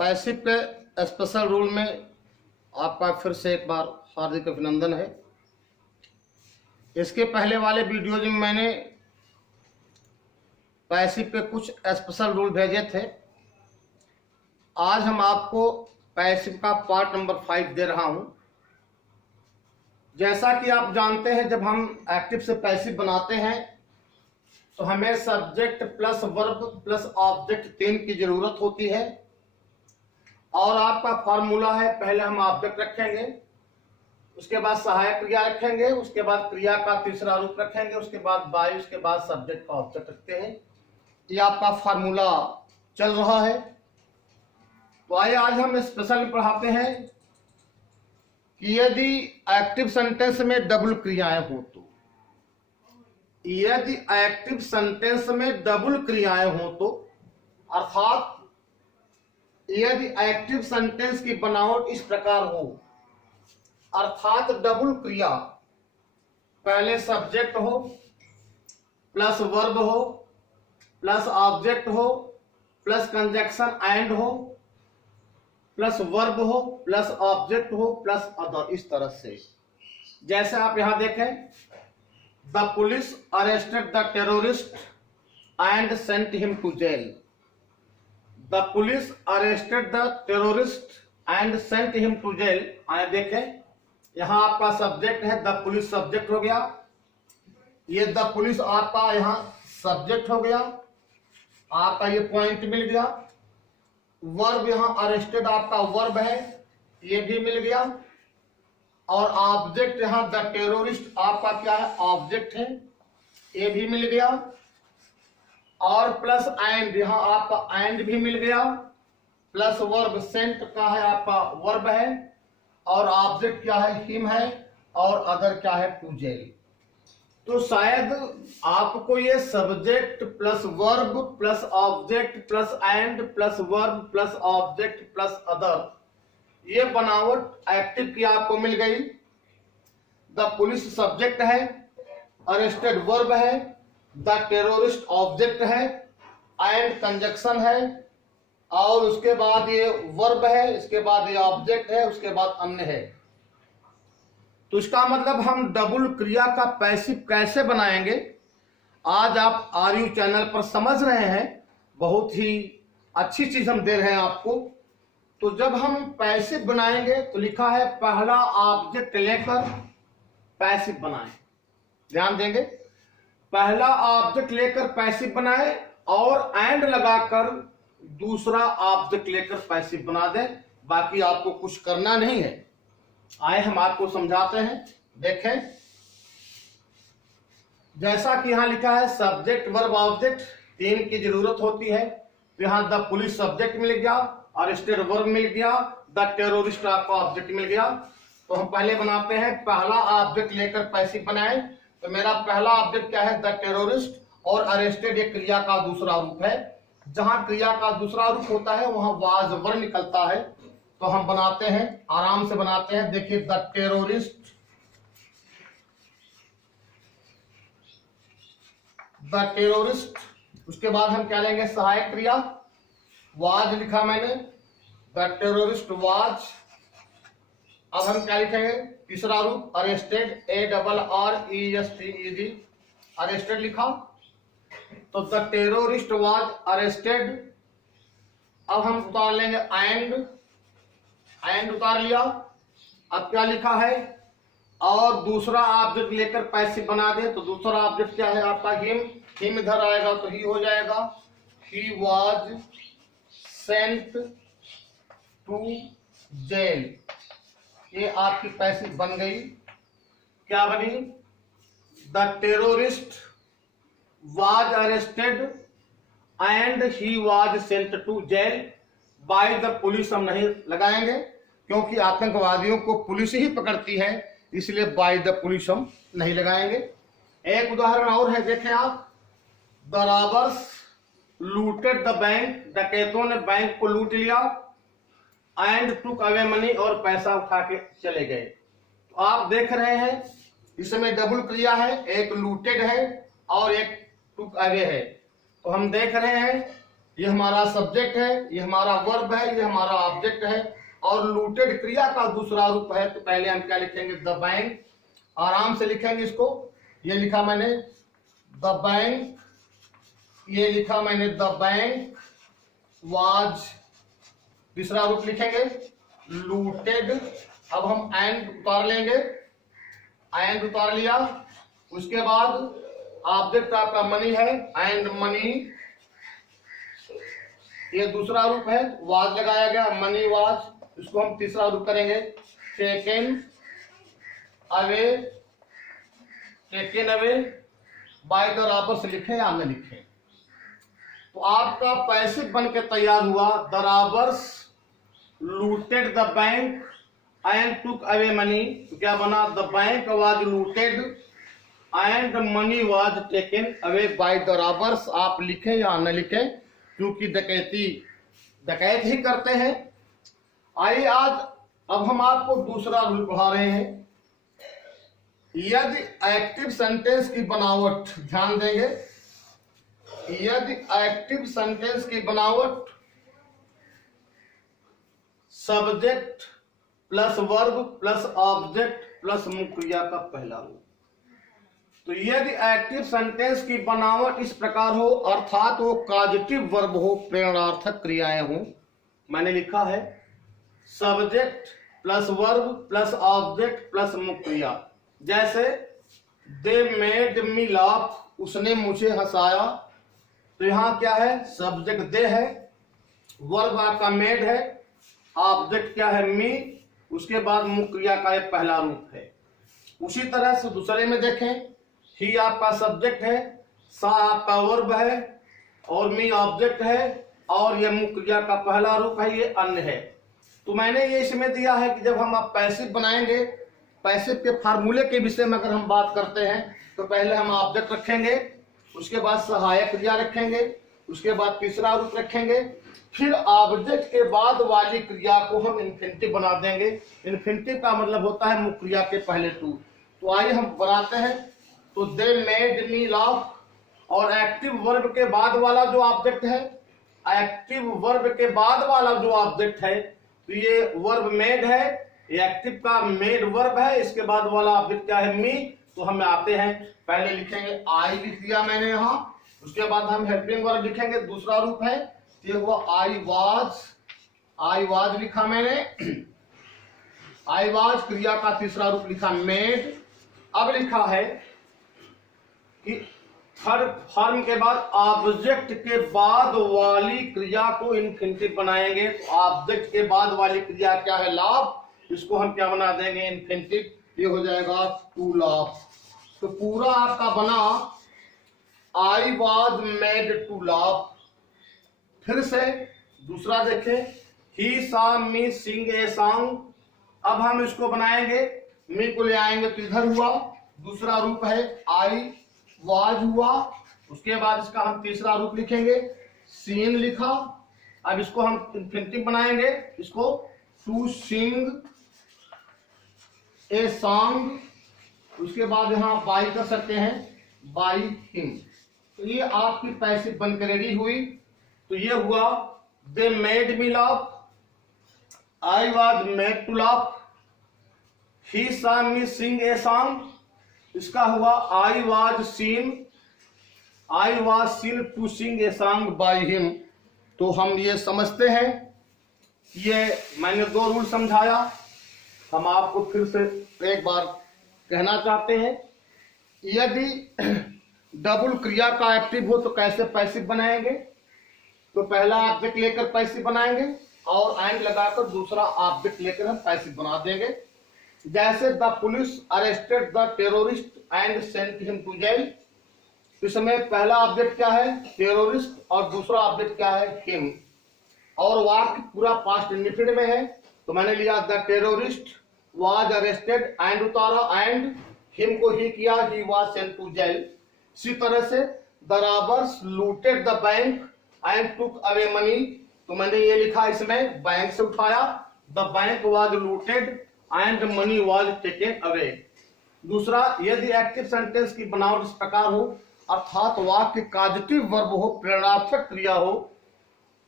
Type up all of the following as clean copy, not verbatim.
Passive के special rule में आपका फिर से एक बार हार्दिक अभिनंदन है। इसके पहले वाले वीडियोज में मैंने पैसिव के कुछ स्पेशल रूल भेजे थे। आज हम आपको पैसिव का पार्ट नंबर 5 दे रहा हूं। जैसा कि आप जानते हैं, जब हम एक्टिव से पैसिव बनाते हैं तो हमें subject plus verb plus object 3 की जरूरत होती है। और आपका फॉर्मूला है, पहले हम ऑब्जेक्ट रखेंगे, उसके बाद सहायक क्रिया रखेंगे, उसके बाद क्रिया का तीसरा रूप रखेंगे, उसके बाद बाई, उसके बाद सब्जेक्ट का ऑब्जेक्ट रखते हैं। ये आपका फॉर्मूला चल रहा है। तो आइए आज हम स्पेशल में पढ़ाते हैं कि यदि एक्टिव सेंटेंस में डबल क्रियाएं हो तो, यदि एक्टिव सेंटेंस में डबल क्रियाएं हो तो, अर्थात यदि एक्टिव सेंटेंस की बनावट इस प्रकार हो, अर्थात डबल क्रिया, पहले सब्जेक्ट हो प्लस वर्ब हो प्लस ऑब्जेक्ट हो प्लस कंजक्शन एंड हो प्लस वर्ब हो प्लस ऑब्जेक्ट हो प्लस अदर, इस तरह से। जैसे आप यहां देखें, the police arrested the terrorist and sent him to jail. The police arrested the terrorist and sent him to jail. आए देखें, यहां आपका सब्जेक्ट है, द पुलिस सब्जेक्ट हो गया, ये द पुलिस आपका यहां सब्जेक्ट हो गया, आपका ये पॉइंट मिल गया। वर्ब यहां अरेस्टेड आपका वर्ब है, ये भी मिल गया। और ऑब्जेक्ट यहां द टेररिस्ट आपका क्या है, ऑब्जेक्ट है, ये भी मिल गया। और प्लस एंड, यहां आपका एंड भी मिल गया। प्लस वर्ब सेंट का है, आपका वर्ब है, और ऑब्जेक्ट क्या है, हिम है, और अदर क्या है, टू जेल। तो शायद आपको ये subject plus verb plus object plus and plus verb plus object plus other, ये बनावट एक्टिव की आपको मिल गई। द पुलिस सब्जेक्ट है, अरेस्टेड वर्ब है, द टेररिस्ट ऑब्जेक्ट है, एंड कंजक्शन है, और उसके बाद ये वर्ब है, इसके बाद ये ऑब्जेक्ट है, उसके बाद अन्य है। तो इसका मतलब हम डबल क्रिया का पैसिव कैसे बनाएंगे, आज आप आरयू चैनल पर समझ रहे हैं। बहुत ही अच्छी चीज हम दे रहे हैं आपको। तो जब हम पैसिव बनाएंगे तो लिखा है पहला ऑब्जेक्ट लेकर पैसिव बनाएं। ध्यान देंगे, पहला ऑब्जेक्ट लेकर पैसिव बनाएं और एंड लगाकर दूसरा ऑब्जेक्ट लेकर पैसिव बना दें। बाकी आपको कुछ करना नहीं है। आए हम आपको समझाते हैं। देखें, जैसा कि यहां लिखा है सब्जेक्ट वर्ब ऑब्जेक्ट 3 की जरूरत होती है। तो यहां द पुलिस सब्जेक्ट मिल गया, अरेस्टेड वर्ब मिल गया, द टेररिस्ट आपका ऑब्जेक्ट मिल गया। तो हम पहले बनाते हैं, पहला ऑब्जेक्ट लेकर पैसिव बनाएं। तो मेरा पहला ऑब्जेक्ट क्या है, द टेररिस्ट, और अरेस्टेड एक क्रिया का दूसरा रूप है। जहां क्रिया का दूसरा रूप होता है वहां वाज वर्ब निकलता है। तो हम बनाते हैं, आराम से बनाते हैं। देखिए, द टेररिस्ट, द टेररिस्ट, उसके बाद हम क्या लेंगे, सहायक क्रिया, वाज लिखा मैंने, द टेररिस्ट वाज। अब हम क्या लिखेंगे, तीसरा रूप अरेस्टेड, ARRESTED, अरेस्टेड लिखा। तो द टेररिस्ट वाज अरेस्टेड। अब हम उतार लेंगे एंड उतार लिया। अब क्या लिखा है, और दूसरा ऑब्जेक्ट लेकर पैसिव बना दे। तो दूसरा ऑब्जेक्ट क्या है आपका, हिम इधर आएगा तो ही हो जाएगा। He was sent to jail, ये आपकी पैसिव बन गई। क्या बनी, the terrorist was arrested and he was sent to jail by the police. हम नहीं लगाएंगे क्योंकि आतंकवादियों को पुलिस ही पकड़ती है, इसलिए बाय द पुलिस हम नहीं लगाएंगे। एक उदाहरण और है, देखें आप, the robbers looted the bank, डकैतों ने बैंक को लूट लिया, एंड टुक अवे मनी, और पैसा उठा के चले गए। तो आप देख रहे हैं इसमें डबल क्रिया है, एक लूटेड है और एक टुक अवे है। तो हम देख रहे हैं ये हमारा सब्जेक्ट है, ये हमारा वर्ब है, ये हमारा ऑब्जेक्ट है, और लूटेड क्रिया का दूसरा रूप है। तो पहले हम क्या लिखेंगे, द बैंक, आराम से लिखेंगे इसको। ये लिखा मैंने द बैंक, ये लिखा मैंने द बैंक वाज, तीसरा रूप लिखेंगे लूटेड। अब हम एंड उतार लेंगे, एंड उतार लिया। उसके बाद ऑब्जेक्ट आपका मनी है, एंड मनी, ये दूसरा रूप है, वाज लगाया गया, मनी वाज। इसको हम तीसरा रूप करेंगे, taken away, taken away by the robbers लिखे या न लिखे। तो आपका पैसिव बन के तैयार हुआ, the robbers looted the bank and took away money. तो क्या बना, the bank was looted and money was taken away by the robbers. आप लिखें या न लिखें, क्योंकि डकैत ही करते हैं। आइए आज अब हम आपको दूसरा रूल पढ़ा रहे हैं। यदि एक्टिव सेंटेंस की बनावट, ध्यान देंगे, यदि एक्टिव सेंटेंस की बनावट subject plus verb plus object plus मुख्य क्रिया का पहला रूप। तो यदि एक्टिव सेंटेंस की बनावट इस प्रकार हो, अर्थात वो कॉजेटिव वर्ब हो, प्रेरणार्थक क्रियाएं हो। मैंने लिखा है subject plus verb plus object plus मुख्य क्रिया। जैसे दे मेड मी लाफ, उसने मुझे हंसाया। तो यहां क्या है, सब्जेक्ट दे है, वर्ब आपका मेड है, ऑब्जेक्ट क्या है, मी, उसके बाद मुख्य क्रिया का एक पहला रूप है। उसी तरह से दूसरे में देखें, ही आपका सब्जेक्ट है, सा आपका वर्ब है, और मी ऑब्जेक्ट है, और यह मुख्य क्रिया का पहला रूप है, ये अन्य है। तो मैंने ये इसमें दिया है कि जब हम आप पैसिव बनाएंगे, पैसिव के फार्मूले के विषय में अगर हम बात करते हैं, तो पहले हम ऑब्जेक्ट रखेंगे, उसके बाद सहायक क्रिया रखेंगे, उसके बाद तीसरा रूप रखेंगे, फिर ऑब्जेक्ट के बाद वाली क्रिया को हम इन्फिनिटिव बना देंगे। इन्फिनिटिव का मतलब होता है मुख्य क्रिया के पहले टू। तो आइए हम बनाते हैं। तो दे मेड मी लाफ, और एक्टिव वर्ब के बाद वाला जो ऑब्जेक्ट है, एक्टिव वर्ब के बाद वाला जो ऑब्जेक्ट है, तो ये वर्ब मेड है, ये एक्टिव का मेड वर्ब है, इसके बाद वाला ऑब्जेक्ट क्या है, मी। तो हम आते हैं, पहले लिखेंगे आई लिख दिया मैंने यहां, उसके बाद हम हेल्पिंग वर्ब लिखेंगे, दूसरा रूप है, ये हुआ आई वाज लिखा मैंने, आई वाज क्रिया का तीसरा रूप लिखा मेड। अब लिखा है कि थर्ड फॉर्म के बाद ऑब्जेक्ट के बाद वाली क्रिया को इन्फिनिटिव बनाएंगे। तो ऑब्जेक्ट के बाद वाली क्रिया क्या है, लाफ, इसको हम क्या बना देंगे, इन्फिनिटिव, ये हो जाएगा टू लाफ। तो पूरा आपका बना I was made to laugh. फिर से दूसरा देखें, ही saw me sing a song. अब हम इसको बनाएंगे, मी को ले आएंगे तो इधर हुआ, दूसरा रूप है आई वाज हुआ, उसके बाद इसका हम तीसरा रूप लिखेंगे, सीन लिखा। अब इसको हम इन्फिनिटिव बनाएंगे, इसको टू सिंग ए सॉन्ग, उसके बाद यहां बाई कर सकते हैं, बाई हिम। तो ये आपकी पैसिव बनकर रेडी हुई। तो ये हुआ they made me laugh, I was made to laugh, he saw me sing a song, इसका हुआ I was seen to sing a song by him. तो हम ये समझते हैं, ये मैंने दो रूल समझाया, हम आपको फिर से एक बार कहना चाहते हैं। यदि डबल क्रिया का एक्टिव हो तो कैसे पैसिव बनाएंगे, तो पहला ऑब्जेक्ट लेकर पैसिव बनाएंगे और एंड लगाकर दूसरा ऑब्जेक्ट लेकर हम पैसिव बना देंगे। जैसे the police arrested the terrorist and sent him to jail. इस समय पहला ऑब्जेक्ट क्या है, टेररिस्ट, और दूसरा ऑब्जेक्ट क्या है, हिम, और वाक्य पूरा पास्ट इंडिफिनिट में है। तो मैंने लिया the terrorist was arrested, and उतारा, एंड हिम को ही किया, he was sent to jail. इसी तरह से the robbers looted the bank and took away money. तो मैंने ये लिखा इसमें, बैंक से उठाया, the bank was looted and money was taken away. दूसरा, यदि एक्टिव सेंटेंस की बनावट इस प्रकार हो, अर्थात वाक्य कॉजेटिव वर्ब हो, प्रेरणार्थक क्रिया हो,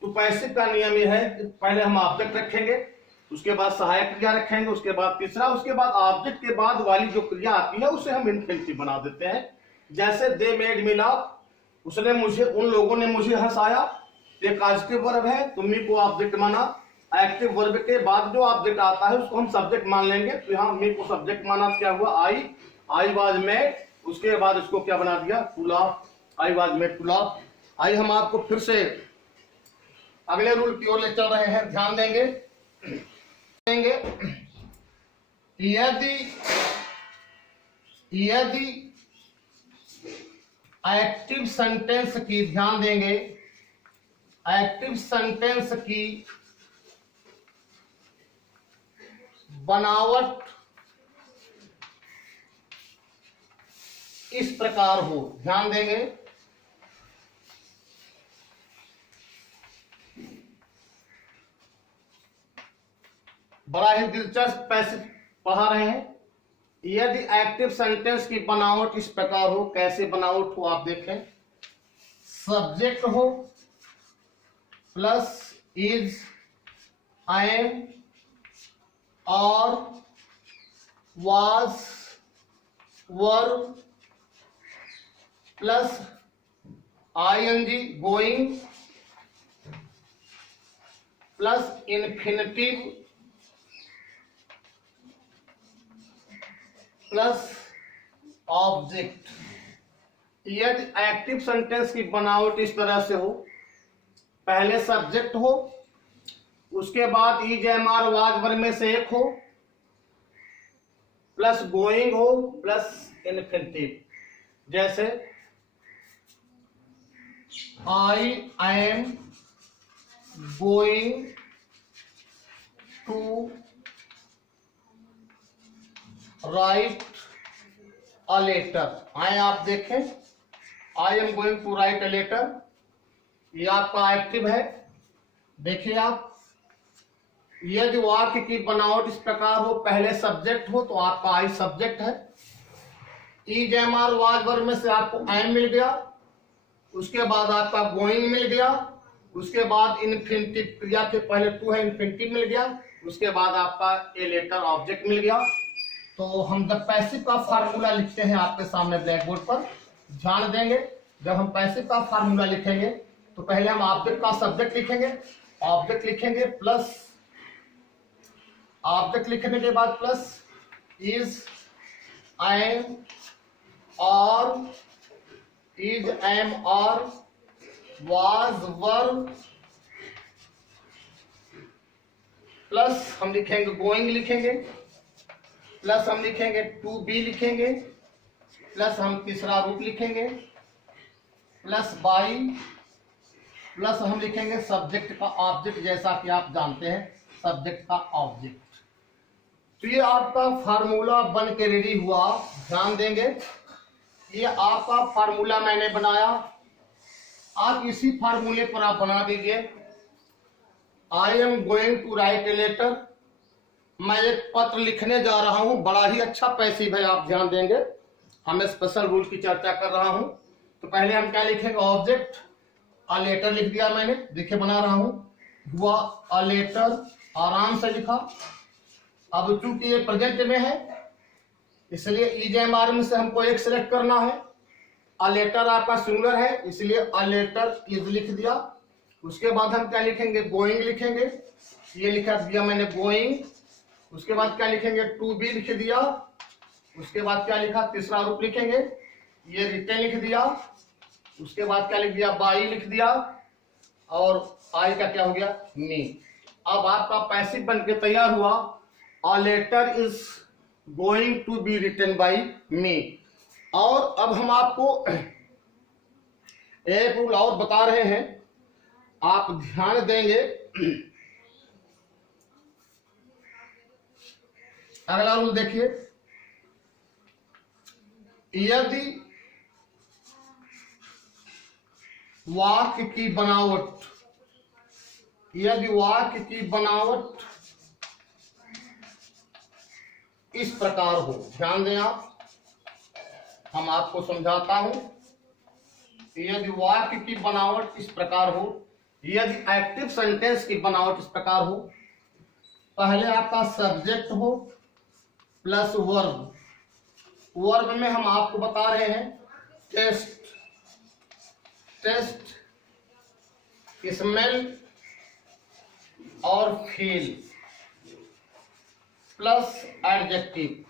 तो पैसिव का नियम यह है कि पहले हम ऑब्जेक्ट रखेंगे, उसके बाद सहायक क्रिया रखेंगे, उसके बाद तीसरा, उसके बाद ऑब्जेक्ट के बाद वाली जो क्रिया आती है उसे हम इन्फिनिटिव बना देते हैं। जैसे दे मेड मी लाफ, उसने मुझे, उन लोगों ने मुझे हंसाया, एक पॉजिटिव वर्ब है, तो मी को ऑब्जेक्ट माना। एक्टिव वर्ब के बाद जो ऑब्जेक्ट आता है उसको हम सब्जेक्ट मान लेंगे, तो यहाँ मी को सब्जेक्ट माना, क्या हुआ आई वाज मेड, उसके बाद इसको क्या बना दिया to laugh, I was made to laugh. I हम आपको फिर से अगले रूल की ओर ले चल रहे हैं, ध्यान देंगे। यदि एक्टिव सेंटेंस की, ध्यान देंगे, एक्टिव सेंटेंस की बनावट इस प्रकार हो, ध्यान देंगे, बड़ा ही दिलचस्प पैसेज पढ़ा रहे हैं। यदि एक्टिव सेंटेंस की बनावट इस प्रकार हो, कैसे बनावट हो आप देखें, सब्जेक्ट हो प्लस इज, एम और was, verb plus ING going plus infinitive plus object. यदि एक्टिव सेंटेंस की बनावट इस तरह से हो, पहले सब्जेक्ट हो, उसके बाद is, am, are, was, verb में से एक हो, प्लस गोइंग हो प्लस इन्फिनिटिव। जैसे I am going to write a letter. आए आप देखें, I am going to write a letter, ये आपका एक्टिव है। देखिए आप, यदि वाक्य की बनावट इस प्रकार हो, पहले सब्जेक्ट हो तो आपका आई सब्जेक्ट है, is, am, are, was, verb में से आपको एम मिल गया, उसके बाद आपका गोइंग मिल गया, उसके बाद इन्फिनिटिव क्रिया के पहले टू है, इन्फिनिटिव मिल गया, उसके बाद आपका ए लेटर ऑब्जेक्ट मिल गया। तो हम जब पैसिव का फार्मूला लिखते हैं आपके सामने ब्लैक बोर्ड पर, ध्यान देंगे, जब हम पैसिव का फार्मूला लिखेंगे तो पहले हम ऑब्जेक्ट का सब्जेक्ट लिखेंगे, ऑब्जेक्ट लिखेंगे प्लस, ऑब्जेक्ट लिखने के बाद प्लस इज, एम और, इज, एम और, वाज, वर्ब प्लस हम लिखेंगे गोइंग लिखेंगे, प्लस हम लिखेंगे टू बी लिखेंगे, प्लस हम तीसरा रूप लिखेंगे, प्लस बाई, प्लस हम लिखेंगे सब्जेक्ट का ऑब्जेक्ट, जैसा कि आप जानते हैं सब्जेक्ट का ऑब्जेक्ट। तो ये आपका फार्मूला बन के रेडी हुआ। ध्यान देंगे, ये आपका फार्मूला मैंने बनाया, आप इसी फार्मूले पर आप बना दीजिए। I am going to write a letter, मैं एक पत्र लिखने जा रहा हूं, बड़ा ही अच्छा पैसिव है, आप ध्यान देंगे, हम स्पेशल रूल की चर्चा कर रहा हूं। तो पहले हम क्या लिखेंगे, ऑब्जेक्ट, अ लेटर लिख दिया मैंने, देखिए बना रहा हूं, हुआ अ लेटर, आराम से लिखा। अब चूंकि ये प्रेजेंट में है इसलिए इज, एम, आर में से हमको एक सिलेक्ट करना है, अ लेटर आपका सिंगुलर है इसलिए अ लेटर इज लिख दिया। उसके बाद हम क्या लिखेंगे, गोइंग लिखेंगे, ये लिखा दिया मैंने गोइंग। उसके बाद क्या लिखेंगे, टू बी लिख दिया। उसके बाद क्या लिखा, तीसरा रूप लिखेंगे, ये रिटर्न लिख दिया। उसके बाद क्या लिख दिया, बाई लिख दिया, और आई का क्या हो गया, मी। अब आपका पैसिव बन के तैयार हुआ, a letter is going to be written by me. और अब हम आपको एक रूल और बता रहे हैं, आप ध्यान देंगे। अगला रूल देखिए, यदि वाक्य की बनावट, यदि वाक्य की बनावट इस प्रकार हो, ध्यान दें आप, हम आपको समझाता हूं। यदि वाक्य की बनावट इस प्रकार हो, यदि एक्टिव सेंटेंस की बनावट इस प्रकार हो, पहले आपका सब्जेक्ट हो प्लस वर्ब। वर्ब में हम आपको बता रहे हैं टेस्ट, टेस्ट, स्मेल और फील प्लस एडजेक्टिव।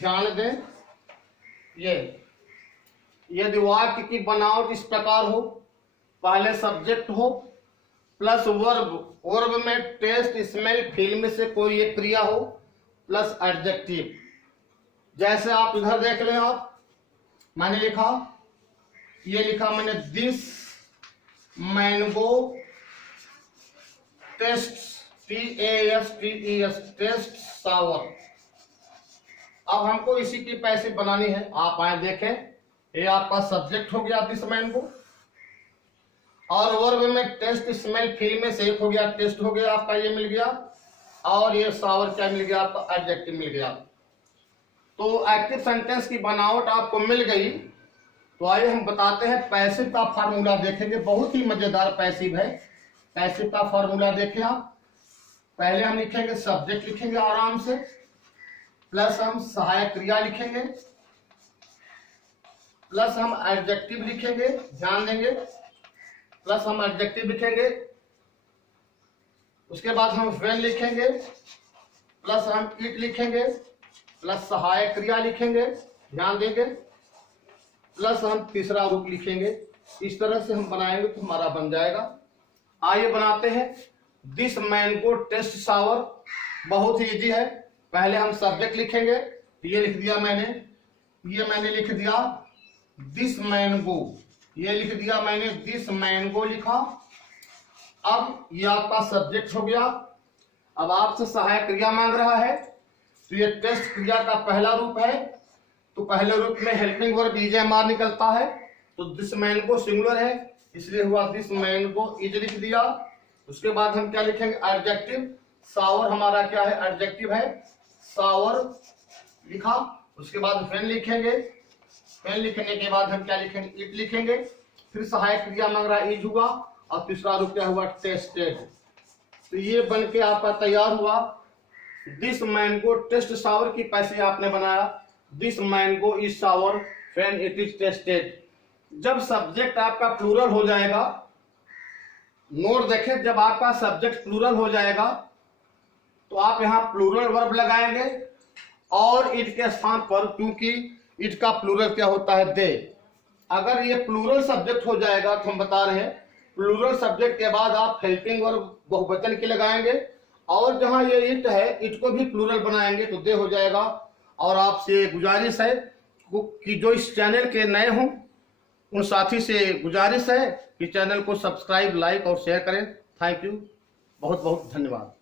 जान दें ये यदि वाक्य की बनावट इस प्रकार हो, पहले सब्जेक्ट हो प्लस वर्ब, वर्ब में टेस्ट, स्मेल, फील में से कोई एक क्रिया हो प्लस एडजेक्टिव। जैसे आप इधर देख लें, आप मैंने लिखा, ये लिखा मैंने this mango taste, TASTES, taste sour. अब हमको इसी की पैसे बनानी है। आप आए देखें, ये आपका सब्जेक्ट हो गया दिस मैंगो, और वर्ब में टेस्ट, स्मेल, फील में से एक हो गया टेस्ट हो गया आपका, ये मिल गया, और ये सावर क्या मिल गया आपका, एडजेक्टिव मिल गया। तो एक्टिव सेंटेंस की बनावट आपको मिल गई। तो आइए हम बताते हैं पैसिव का फार्मूला देखेंगे, बहुत ही मजेदार पैसिव है। पैसिव का फार्मूला देखें आप, पहले हम लिखेंगे सब्जेक्ट, लिखेंगे आराम से, प्लस हम सहायक क्रिया लिखेंगे, प्लस हम एडजेक्टिव लिखेंगे, ध्यान देंगे, प्लस हम एडजेक्टिव लिखेंगे, उसके बाद हम व्हेन लिखेंगे, प्लस हम इट लिखेंगे, प्लस सहायक क्रिया लिखेंगे, ध्यान देंगे, प्लस हम तीसरा रूप लिखेंगे। इस तरह से हम बनाएंगे तो हमारा बन जाएगा। आइए बनाते हैं दिस मैंगो टेस्ट सावर। बहुत ही इजी है। पहले हम सब्जेक्ट लिखेंगे, ये लिख दिया मैंने, ये मैंने लिख दिया दिस मैंगो, ये लिख दिया मैंने दिस मैंगो लिखा। अब ये आपका सब्जेक्ट हो गया। अब आपसे सहायक क्रिया मांग रहा है, तो ये टेस्ट क्रिया का पहला रूप है, तो पहले रूप में हेल्पिंग वर्ब इज निकलता है, तो दिस मैंगो सिंगुलर है, इसलिए हुआ दिस मैंगो इज लिख दिया। उसके बाद हम क्या लिखेंगे, एडजेक्टिव, सावर हमारा क्या है, एडजेक्टिव है, सावर लिखा। उसके बाद व्हेन लिखेंगे, व्हेन लिखने के बाद हम क्या लिखेंगे, इट लिखेंगे, फिर सहायक क्रिया मांग रहा इज हुआ, और तीसरा रूप क्या हुआ, टेस्टेड। तो ये बन के आपका तैयार हुआ दिस मैंगो टेस्ट सावर की पैसे आपने बनाया, this mango is sour when it is tasted. जब सब्जेक्ट आपका प्लूरल हो जाएगा, नोट देखें, जब आपका सब्जेक्ट प्लूरल हो जाएगा तो आप यहां प्लूरल वर्ब लगाएंगे, और इट के स्थान पर, क्योंकि इट का प्लूरल क्या होता है, दे। अगर ये प्लूरल सब्जेक्ट हो जाएगा तो हम बता रहे हैं प्लूरल सब्जेक्ट के बाद आप हेल्पिंग वर्ब बहुवचन के लगाएंगे, और जहां ये इट है, इट को भी प्लूरल बनाएंगे तो दे हो जाएगा। और आपसे गुजारिश है कि जो इस चैनल के नए हों, उन साथी से गुजारिश है कि चैनल को सब्सक्राइब, लाइक और शेयर करें। थैंक यू, बहुत बहुत धन्यवाद।